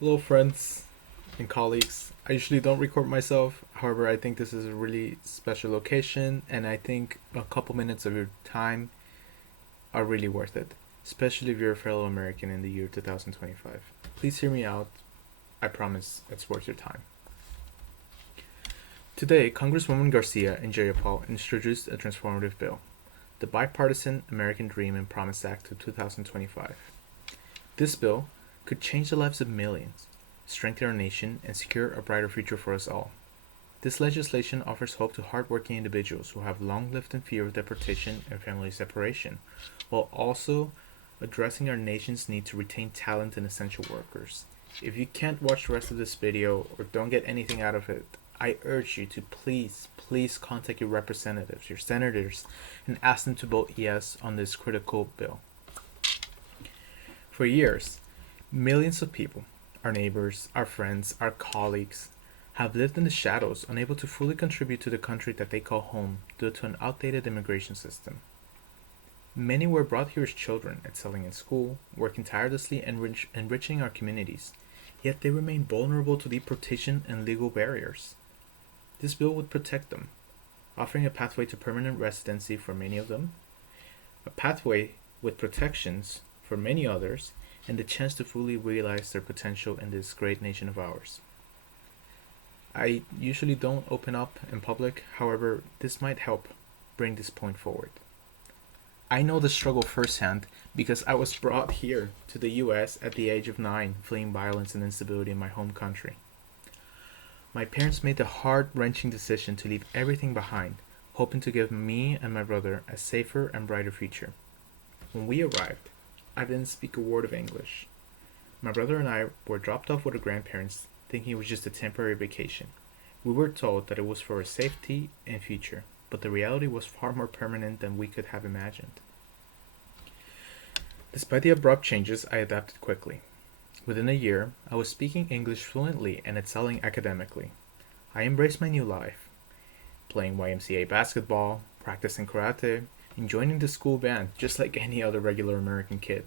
Hello, friends and colleagues. I usually don't record myself. However, I think this is a really special occasion, and I think a couple minutes of your time are really worth it, especially if you're a fellow American in the year 2025. Please hear me out. I promise it's worth your time. Today, Congresswoman Garcia and Jayapal introduced a transformative bill, the Bipartisan American Dream and Promise Act of 2025. This bill could change the lives of millions, strengthen our nation, and secure a brighter future for us all. This legislation offers hope to hardworking individuals who have long lived in fear of deportation and family separation, while also addressing our nation's need to retain talent and essential workers. If you can't watch the rest of this video or don't get anything out of it, I urge you to please contact your representatives, your senators, and ask them to vote yes on this critical bill. For years, millions of people, our neighbors, our friends, our colleagues, have lived in the shadows, unable to fully contribute to the country that they call home due to an outdated immigration system. Many were brought here as children, excelling in school, working tirelessly, and enriching our communities, yet they remain vulnerable to deportation and legal barriers. This bill would protect them, offering a pathway to permanent residency for many of them, a pathway with protections for many others, and the chance to fully realize their potential in this great nation of ours. I usually don't open up in public, however, this might help bring this point forward. I know the struggle firsthand because I was brought here to the US at the age of 9, fleeing violence and instability in my home country. My parents made the heart wrenching decision to leave everything behind, hoping to give me and my brother a safer and brighter future. When we arrived, I didn't speak a word of English. My brother and I were dropped off with our grandparents, thinking it was just a temporary vacation. We were told that it was for our safety and future, but the reality was far more permanent than we could have imagined. Despite the abrupt changes, I adapted quickly. Within a year, I was speaking English fluently and excelling academically. I embraced my new life, playing YMCA basketball, practicing karate, and joining the school band just like any other regular American kid.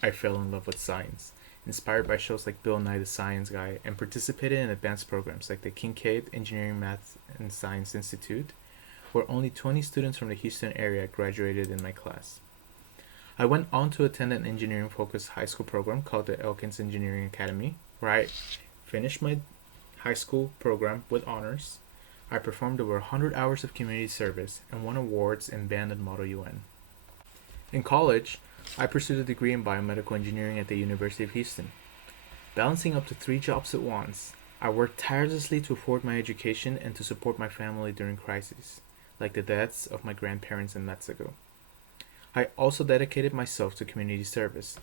I fell in love with science, inspired by shows like Bill Nye the Science Guy, and participated in advanced programs like the Kincaid Engineering Math and Science Institute, where only 20 students from the Houston area graduated in my class. I went on to attend an engineering focused high school program called the Elkins Engineering Academy, where I finished my high school program with honors. I performed over 100 hours of community service and won awards in band and Model UN. In college, I pursued a degree in biomedical engineering at the University of Houston. Balancing up to 3 jobs at once, I worked tirelessly to afford my education and to support my family during crises, like the deaths of my grandparents in Mexico. I also dedicated myself to community service,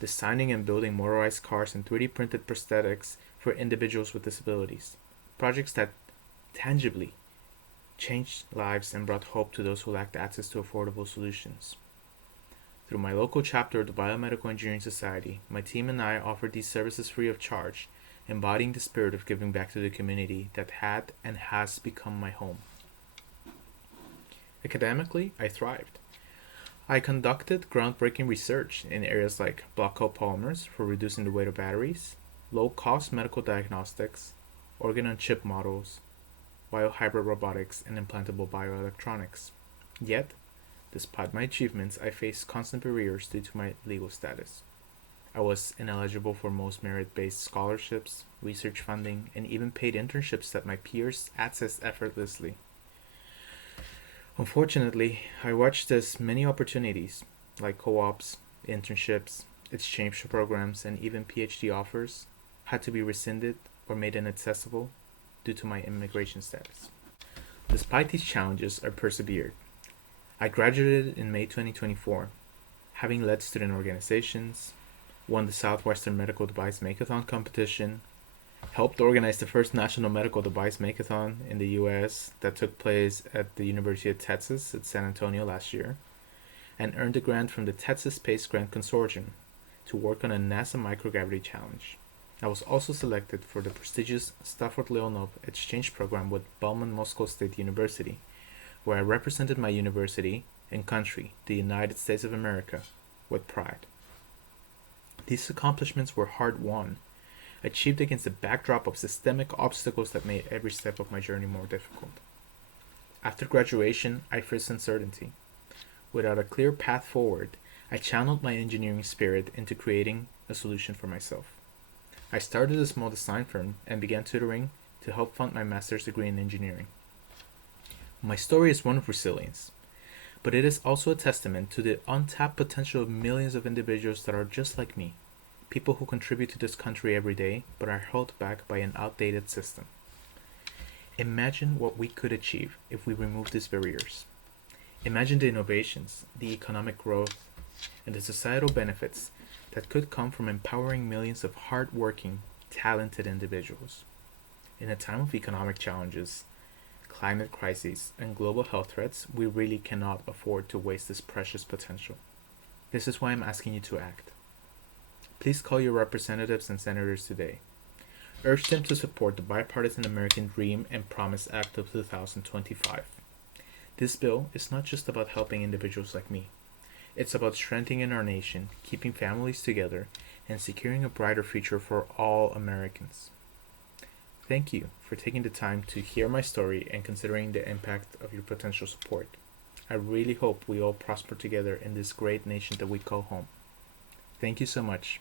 designing and building motorized cars and 3D printed prosthetics for individuals with disabilities, projects that tangibly changed lives and brought hope to those who lacked access to affordable solutions. Through my local chapter of the Biomedical Engineering Society, my team and I offered these services free of charge, embodying the spirit of giving back to the community that had and has become my home. Academically, I thrived. I conducted groundbreaking research in areas like block copolymers for reducing the weight of batteries, low cost medical diagnostics, organ on chip models, biohybrid robotics, and implantable bioelectronics. Yet, despite my achievements, I faced constant barriers due to my legal status. I was ineligible for most merit based scholarships, research funding, and even paid internships that my peers accessed effortlessly. Unfortunately, I watched as many opportunities, like co ops, internships, exchange programs, and even PhD offers, had to be rescinded or made inaccessible due to my immigration status. Despite these challenges, I persevered. I graduated in May 2024, having led student organizations, won the Southwestern Medical Device Makeathon competition, helped organize the first National Medical Device Makeathon in the US that took place at the University of Texas at San Antonio last year, and earned a grant from the Texas Space Grant Consortium to work on a NASA microgravity challenge. I was also selected for the prestigious Stafford Leonov exchange program with Bauman Moscow State University, where I represented my university and country, the United States of America, with pride. These accomplishments were hard won, achieved against the backdrop of systemic obstacles that made every step of my journey more difficult. After graduation, I faced uncertainty. Without a clear path forward, I channeled my engineering spirit into creating a solution for myself. I started a small design firm and began tutoring to help fund my master's degree in engineering. My story is one of resilience, but it is also a testament to the untapped potential of millions of individuals that are just like me, people who contribute to this country every day but are held back by an outdated system. Imagine what we could achieve if we remove these barriers. Imagine the innovations, the economic growth, and the societal benefits that could come from empowering millions of hardworking, talented individuals. In a time of economic challenges, climate crises, and global health threats, we really cannot afford to waste this precious potential. This is why I'm asking you to act. Please call your representatives and senators today. Urge them to support the Bipartisan American Dream and Promise Act of 2025. This bill is not just about helping individuals like me. It's about strengthening our nation, keeping families together, and securing a brighter future for all Americans. Thank you for taking the time to hear my story and considering the impact of your potential support. I really hope we all prosper together in this great nation that we call home. Thank you so much.